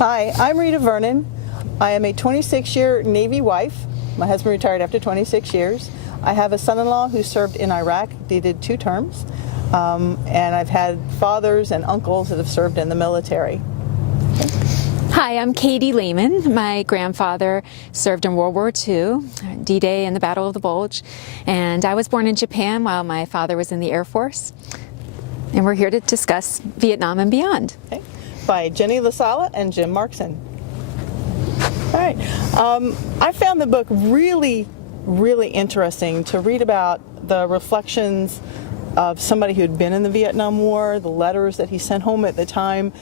Hi, I'm Rita Vernon. I am a 26-year Navy wife. My husband retired after 26 years. I have a son-in-law who served in Iraq. He did 2 terms. And I've had fathers and uncles that have served in the military. Hi, I'm Katie Lehman. My grandfather served in World War II, D-Day and the Battle of the Bulge. And I was born in Japan while my father was in the Air Force. And we're here to discuss Vietnam and beyond. Okay. By Jenny Sala and Jim Markson. All right. I found the book really interesting to read about the reflections of somebody who had been in the Vietnam War, the letters that he sent home at the time.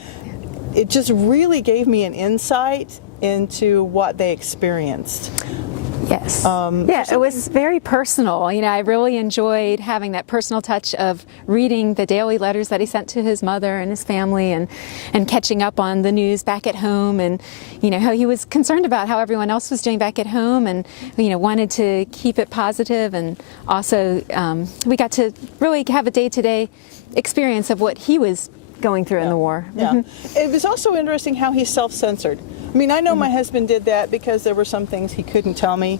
It just really gave me an insight into what they experienced. Yes. It was very personal. You know, I really enjoyed having that personal touch of reading the daily letters that he sent to his mother and his family, and catching up on the news back at home, and you know how he was concerned about how everyone else was doing back at home, and you know wanted to keep it positive, and also we got to really have a day-to-day experience of what he was going through in the war. Yeah. It was also interesting how he self-censored. I mean, I know my husband did that because there were some things he couldn't tell me,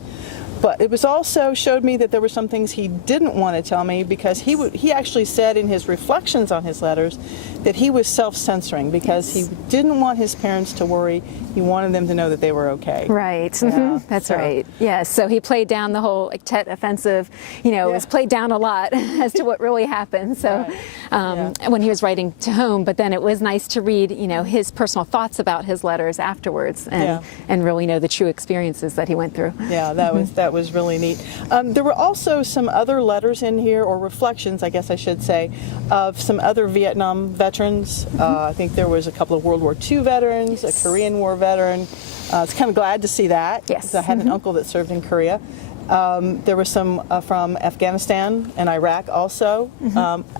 but it was also showed me that there were some things he didn't want to tell me, because he actually said in his reflections on his letters that he was self-censoring because he didn't want his parents to worry. He wanted them to know that they were okay. Right. Yeah. That's right. Yes. So he played down the whole Tet offensive. You know, it was played down a lot as to what really happened. So when he was writing to home, but then it was nice to read, you know, his personal thoughts about his letters afterwards, and really know the true experiences that he went through. Yeah, that was really neat. There were also some other letters in here, or reflections, I guess I should say, of some other Vietnam veterans. I think there was a couple of World War II veterans, a Korean War veteran. I was kind of glad to see that. Yes. I had an uncle that served in Korea. There were some from Afghanistan and Iraq also,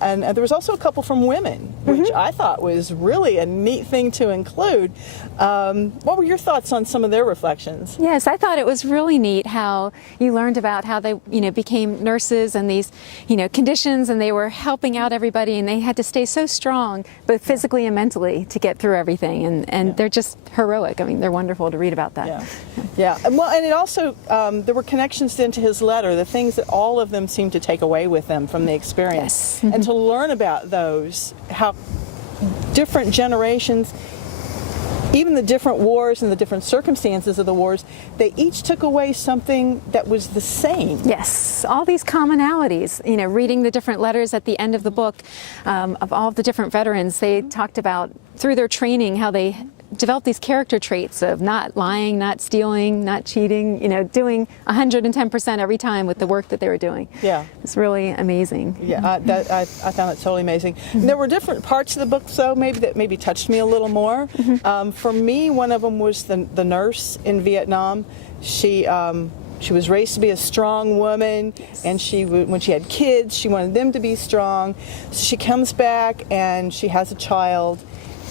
and there was also a couple from women, which I thought was really a neat thing to include. What were your thoughts on some of their reflections? Yes, I thought it was really neat how you learned about how they, you know, became nurses and these, you know, conditions, and they were helping out everybody, and they had to stay so strong, both physically and mentally, to get through everything, and they're just heroic. I mean, they're wonderful to read about that. Yeah. Well, and it also there were connections into his letter, the things that all of them seemed to take away with them from the experience, and to learn about those, how different generations, even the different wars and the different circumstances of the wars, they each took away something that was the same. Yes, all these commonalities. You know, reading the different letters at the end of the book of all the different veterans, they talked about through their training how they developed these character traits of not lying, not stealing, not cheating, you know, doing 110% every time with the work that they were doing. Yeah. It's really amazing. Yeah, I found it totally amazing. There were different parts of the book, though, that touched me a little more. For me, one of them was the nurse in Vietnam. She was raised to be a strong woman, and when she had kids, she wanted them to be strong. So she comes back and she has a child,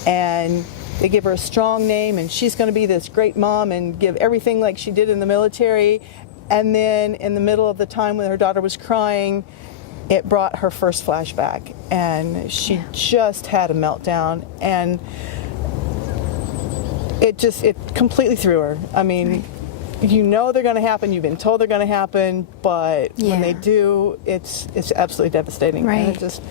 and they give her a strong name, and she's going to be this great mom and give everything like she did in the military. And then in the middle of the time when her daughter was crying, it brought her first flashback, and she just had a meltdown, and it completely threw her. I mean, you know they're going to happen, you've been told they're going to happen, but when they do, it's absolutely devastating. Right. And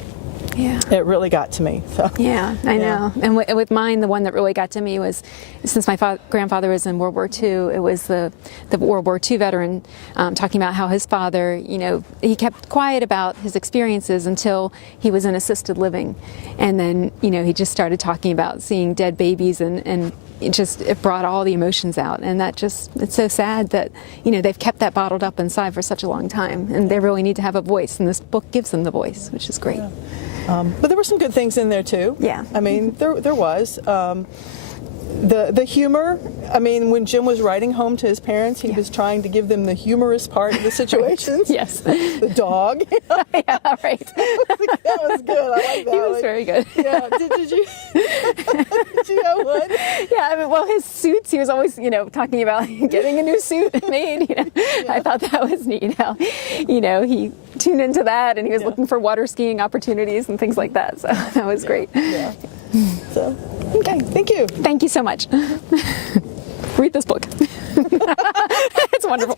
it really got to me. So. Yeah, I know. And with mine, the one that really got to me was, since my grandfather was in World War II, it was the World War II veteran talking about how his father, you know, he kept quiet about his experiences until he was in assisted living. And then, you know, he just started talking about seeing dead babies, and it brought all the emotions out. And it's so sad that, you know, they've kept that bottled up inside for such a long time, and they really need to have a voice, and this book gives them the voice, which is great. Yeah. But there were some good things in there too. Yeah. I mean, there was. The humor, I mean, when Jim was writing home to his parents, he was trying to give them the humorous part of the situations. Yes. The dog. Yeah, right. That was good. I like that. He was very good. Yeah. Did you have one? Yeah, I well, his suits, he was always, talking about getting a new suit made. I thought that was neat how, he tuned into that and he was looking for water skiing opportunities and things like that. So that was great. Yeah. So, okay, thank you. Thank you so much. Read this book. It's wonderful.